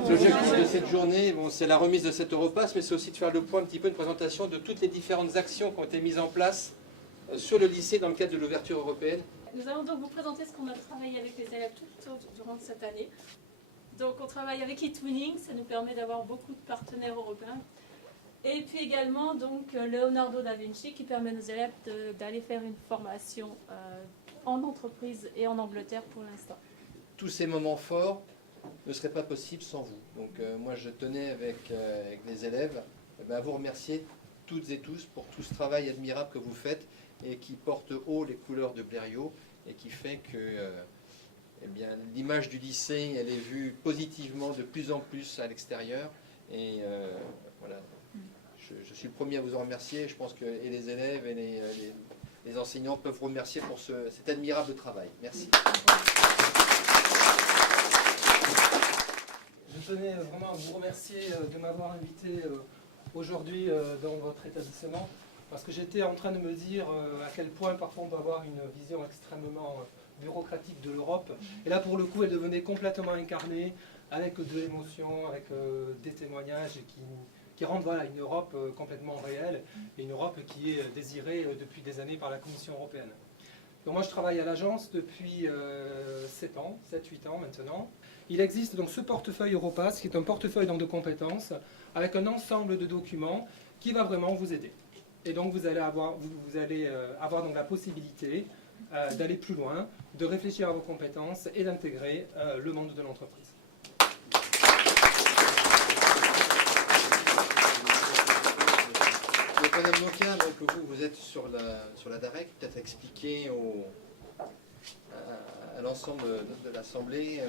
L'objectif de cette journée, bon, c'est la remise de cet Europass, mais c'est aussi de faire le point, un petit peu, une présentation de toutes les différentes actions qui ont été mises en place sur le lycée dans le cadre de l'ouverture européenne. Nous allons donc vous présenter ce qu'on a travaillé avec les élèves tout durant cette année. Donc on travaille avec eTwinning, ça nous permet d'avoir beaucoup de partenaires européens. Et puis également donc Leonardo da Vinci qui permet à nos élèves d'aller faire une formation en entreprise et en Angleterre pour l'instant. Tous ces moments forts ne seraient pas possibles sans vous. Donc moi je tenais avec les élèves à vous remercier toutes et tous pour tout ce travail admirable que vous faites et qui porte haut les couleurs de Blériot et qui fait que eh bien, l'image du lycée elle est vue positivement de plus en plus à l'extérieur. Et voilà, je suis le premier à vous en remercier. Je pense que et les élèves et les enseignants peuvent vous remercier pour cet admirable travail. Merci. Je tenais vraiment à vous remercier de m'avoir invité aujourd'hui dans votre établissement, parce que j'étais en train de me dire à quel point parfois on peut avoir une vision extrêmement bureaucratique de l'Europe. Et là pour le coup elle devenait complètement incarnée, avec de l'émotion, avec des témoignages qui rendent voilà, une Europe complètement réelle, et une Europe qui est désirée depuis des années par la Commission européenne. Donc moi je travaille à l'agence depuis 7 ans, 7-8 ans maintenant. Il existe donc ce portefeuille Europass qui est un portefeuille donc de compétences avec un ensemble de documents qui va vraiment vous aider. Et donc vous allez avoir donc la possibilité d'aller plus loin, de réfléchir à vos compétences et d'intégrer le monde de l'entreprise. Madame Moquin, donc vous êtes sur la DAREC, peut-être expliquer à l'ensemble de l'Assemblée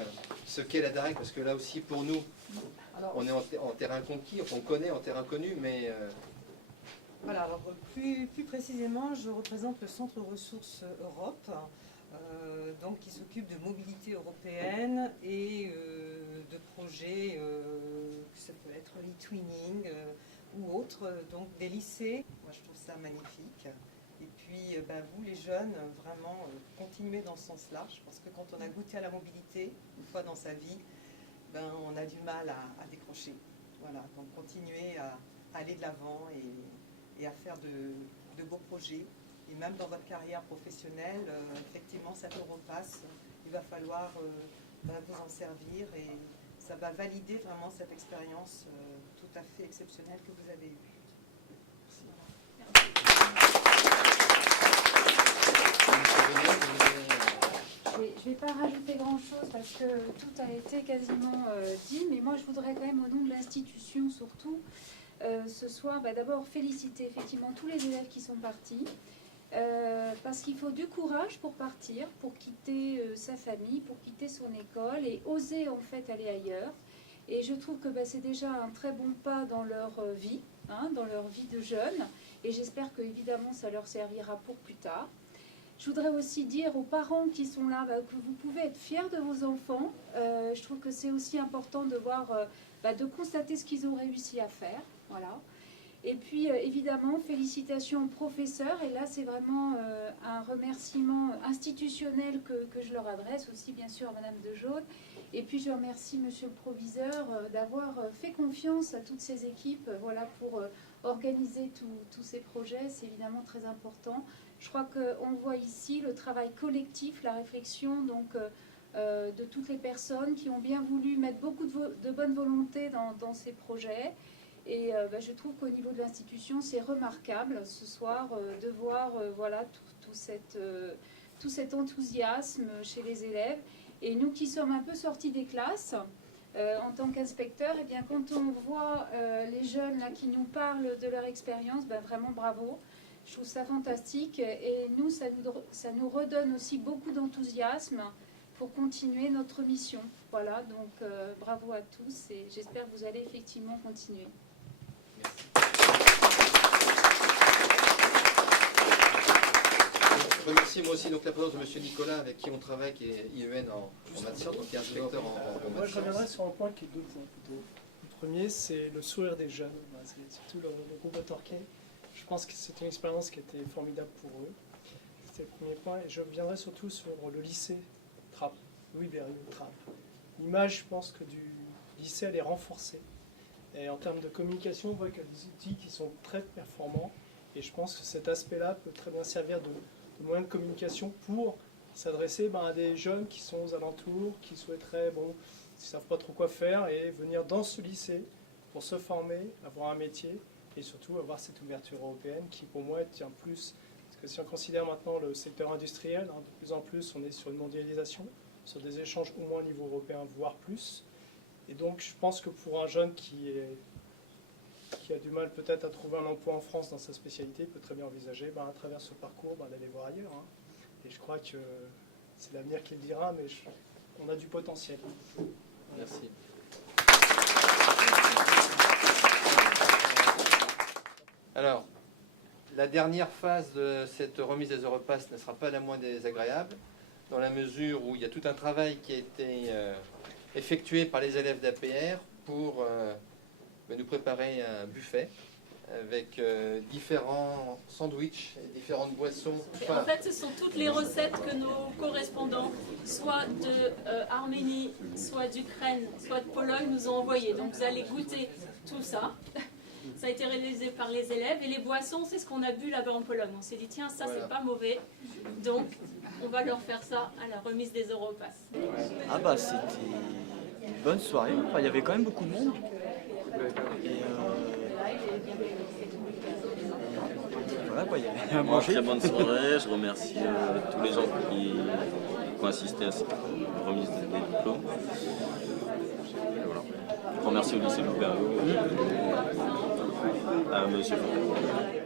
ce qu'est la DAREC, parce que là aussi pour nous, on est en terrain conquis, on connaît en terrain connu, mais... Voilà, alors plus précisément, je représente le Centre Ressources Europe, donc qui s'occupe de mobilité européenne et de projets, ça peut être l'e-twinning, ou autres, donc des lycées. Moi je trouve ça magnifique. Et puis vous les jeunes, vraiment continuez dans ce sens-là. Je pense que quand on a goûté à la mobilité, une fois dans sa vie, on a du mal à décrocher. Voilà, donc continuez à aller de l'avant et à faire de beaux projets. Et même dans votre carrière professionnelle, effectivement cet Europass, il va falloir vous en servir et ça va valider vraiment cette expérience tout à fait exceptionnelle que vous avez eue. Je ne vais pas rajouter grand-chose parce que tout a été quasiment dit, mais moi je voudrais quand même au nom de l'institution surtout, ce soir d'abord féliciter effectivement tous les élèves qui sont partis, parce qu'il faut du courage pour partir, pour quitter sa famille, pour quitter son école et oser en fait aller ailleurs. Et je trouve que c'est déjà un très bon pas dans leur vie, dans leur vie de jeunes, et j'espère que évidemment ça leur servira pour plus tard. Je voudrais aussi dire aux parents qui sont là que vous pouvez être fiers de vos enfants. Je trouve que c'est aussi important de voir, de constater ce qu'ils ont réussi à faire. Voilà. Et puis évidemment, félicitations aux professeurs. Et là, c'est vraiment un remerciement institutionnel que je leur adresse, aussi bien sûr à Madame de Jaude. Et puis je remercie Monsieur le Proviseur d'avoir fait confiance à toutes ces équipes pour organiser tous ces projets. C'est évidemment très important. Je crois qu'on voit ici le travail collectif, la réflexion de toutes les personnes qui ont bien voulu mettre beaucoup de bonne volonté dans ces projets. Et je trouve qu'au niveau de l'institution, c'est remarquable ce soir de voir tout cet enthousiasme chez les élèves. Et nous qui sommes un peu sortis des classes, en tant qu'inspecteurs, quand on voit les jeunes là, qui nous parlent de leur expérience, vraiment bravo. Je trouve ça fantastique et nous, ça nous redonne aussi beaucoup d'enthousiasme pour continuer notre mission. Voilà, donc bravo à tous et j'espère que vous allez effectivement continuer. Je remercie moi aussi donc, la présence de M. Nicolas avec qui on travaille, qui est IEN en maths sciences, donc qui est inspecteur en maths sciences. Moi je reviendrai sur un point qui est deux points plutôt. Le premier c'est le sourire des jeunes, c'est surtout le groupe de Torquay. Je pense que c'était une expérience qui était formidable pour eux. C'était le premier point. Et je reviendrai surtout sur le lycée Trappes, Louis Blériot Trappes. L'image, je pense que du lycée à les renforcer. Et en termes de communication, on voit qu'il y a des outils qui sont très performants. Et je pense que cet aspect-là peut très bien servir de moyen de communication pour s'adresser à des jeunes qui sont aux alentours, qui souhaiteraient, qui ne savent pas trop quoi faire, et venir dans ce lycée pour se former, avoir un métier, et surtout avoir cette ouverture européenne qui, pour moi, tient plus. Parce que si on considère maintenant le secteur industriel, de plus en plus, on est sur une mondialisation, sur des échanges au moins au niveau européen, voire plus. Et donc, je pense que pour un jeune qui a du mal peut-être à trouver un emploi en France dans sa spécialité, peut très bien envisager à travers ce parcours d'aller voir ailleurs. Et je crois que c'est l'avenir qui le dira, mais on a du potentiel. Merci. Alors, la dernière phase de cette remise des Europass ne sera pas la moins désagréable, dans la mesure où il y a tout un travail qui a été effectué par les élèves d'APR pour nous préparer un buffet avec différents sandwichs, différentes boissons. En fait, ce sont toutes les recettes que nos correspondants, soit d'Arménie, soit d'Ukraine, soit de Pologne, nous ont envoyées. Donc vous allez goûter tout ça. Ça a été réalisé par les élèves. Et les boissons, c'est ce qu'on a bu là-bas en Pologne. On s'est dit, tiens, ça, c'est pas mauvais. Donc, on va leur faire ça à la remise des Europass. Ah bah, c'était une bonne soirée. Enfin, il y avait quand même beaucoup de monde. Et voilà quoi, il y avait à manger. Très bonne soirée, je remercie tous les gens qui ont assisté à cette remise des diplômes. Et voilà. Je remercie au lycée Louperlot à monsieur Fontaine.